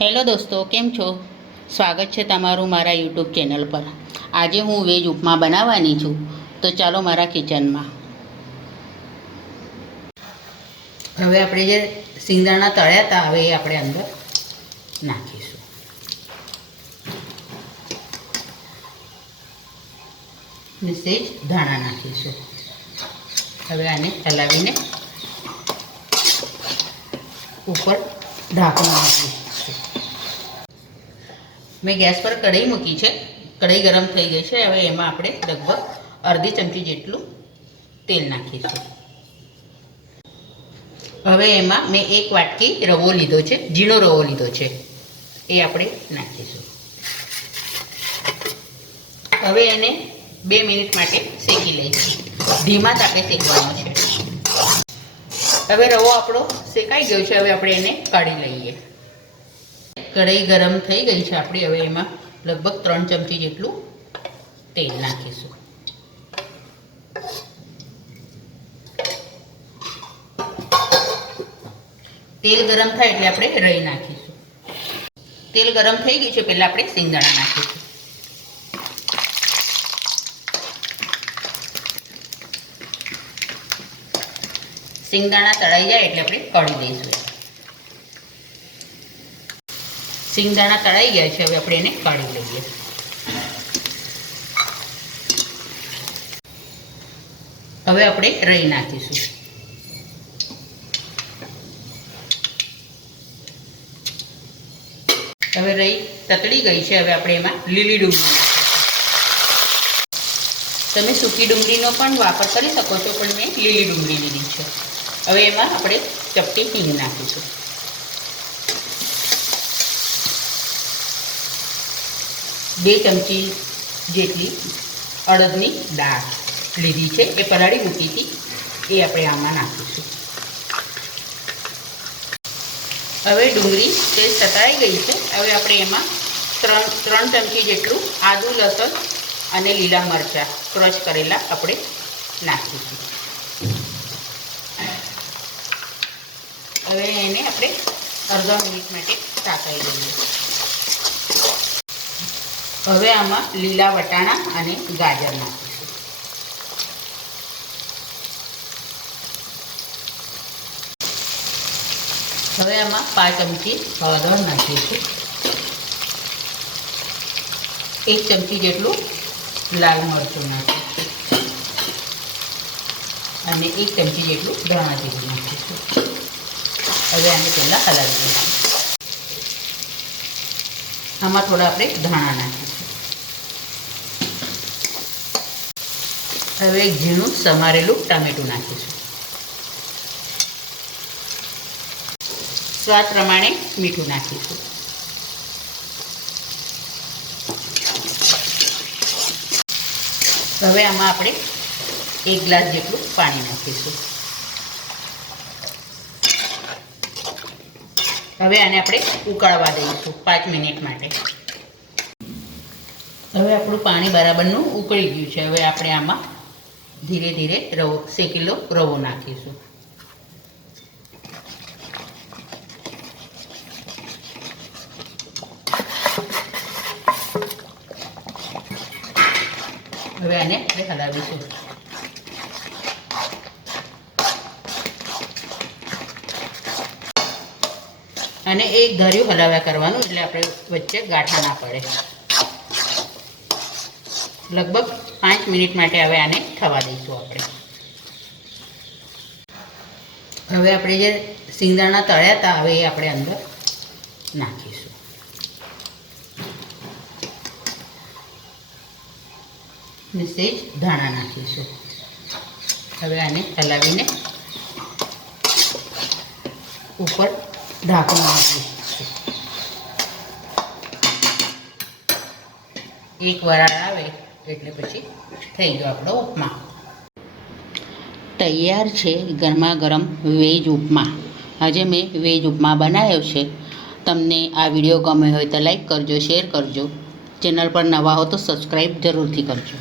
Hello દોસ્તો, કેમ છો? સ્વાગત છે તમારું મારા યુટ્યુબ ચેનલ પર. આજે હું વેજ ઉપમા બનાવવાની છું, તો ચાલો મારા કિચનમાં. હવે આપણે જે સિંગદાણા તળ્યા હતા, હવે એ આપણે અંદર નાખીશું. ને સેજ ધાણા નાખીશું. હવે આને હલાવીને ઉપર ઢાંકણું નાખીશું. મેં ગેસ પર કઢાઈ મૂકી છે. કઢાઈ ગરમ થઈ ગઈ છે. હવે એમાં આપણે લગભગ અડધી ચમચી જેટલું તેલ નાખીશું. હવે એમાં મેં એક વાટકી રવો લીધો છે, ઝીણો રવો લીધો છે, એ આપણે નાખીશું. હવે એને 2 મિનિટ માટે શેકી લઈશું. ધીમા તાપે શેકવાનો છે. હવે રવો આપણો શેકાઈ ગયો છે. હવે આપણે એને કાઢી લઈએ. કઢાઈ ગરમ થઈ ગઈ છે આપણી. હવે એમાં લગભગ 3 ચમચી જેટલું તેલ નાખીશું. તેલ ગરમ થાય એટલે આપણે રાઈ નાખીશું. તેલ ગરમ થઈ ગયું છે. પહેલાં આપણે સિંગદાણા નાખીશું. સિંગદાણા તળાઈ જાય એટલે આપણે કાઢી દઈશું. સિંગદાણા તળાઈ ગયા છે. હવે આપણે એને કાઢી લઈએ. હવે આપણે રાઈ નાખીશું. હવે રાઈ તતડી ગઈ છે. હવે આપણે એમાં લીલી ડુંગળી નાખીશું. તમે સૂકી ડુંગળીનો પણ વાપર કરી શકો છો, પણ મેં લીલી ડુંગળી લીધી છે. હવે એમાં આપણે ચપટી હિંગ નાખીશું. બે ચમચી જેટલી અડદની દાળ લીધી છે, એ પલાળી મૂકી હતી, એ આપણે આમાં નાખીશું. હવે ડુંગળી તે સતળાઈ ગઈ છે. હવે આપણે એમાં 3 ચમચી જેટલું આદું, લસણ અને લીલા મરચાં ક્રશ કરેલા આપણે નાખીશું. હવે એને આપણે અડધા મિનિટ માટે ઢાંકાઈ દઈએ. હવે આમાં લીલા વટાણા અને ગાજર નાખીશું. હવે આમાં 5 ચમચી હળદર નાખીશું. 1 ચમચી જેટલું લાલ મરચું નાખીશું અને 1 ચમચી જેટલું ધાણા જીરું નાખીશું. હવે આને પહેલાં હલાવી દઈશું. આમાં થોડા આપણે ધાણા નાખીશું. હવે એક ઝીણું સમારેલું ટામેટું નાખીશું. સ્વાદ પ્રમાણે મીઠું નાખીશું. હવે આમાં આપણે 1 ગ્લાસ જેટલું પાણી નાખીશું. હવે આને આપણે ઉકાળવા દઈશું 5 મિનિટ માટે. હવે આપણું પાણી બરાબરનું ઉકળી ગયું છે. હવે આપણે આમાં ધીરે ધીરે શેકેલો રવો નાખીશું. હવે આને આપણે હલાવીશું. અને એક ધાર્યું હલાવ્યા કરવાનું, એટલે આપણે વચ્ચે ગાંઠા ના પડે. લગભગ 5 મિનિટ માટે હવે આને થવા દઈશું આપણે. હવે આપણે જે સિંગદાણા તળ્યા હતા, હવે એ આપણે અંદર નાખીશું. ને સેજ ધાણા નાખીશું. હવે આને હલાવીને ઉપર ઢાંકણું નાખીશું. એક વરાળ આવે એટલે પછી થઈ ગયો આપણો ઉપમા. તૈયાર છે ગરમા ગરમ વેજ ઉપમા. આજે મેં વેજ ઉપમા બનાવ્યો છે. તમને આ વિડીયો ગમે હોય તો લાઈક કરજો, શેર કરજો. ચેનલ પર નવા હો તો સબસ્ક્રાઈબ જરૂરથી કરજો.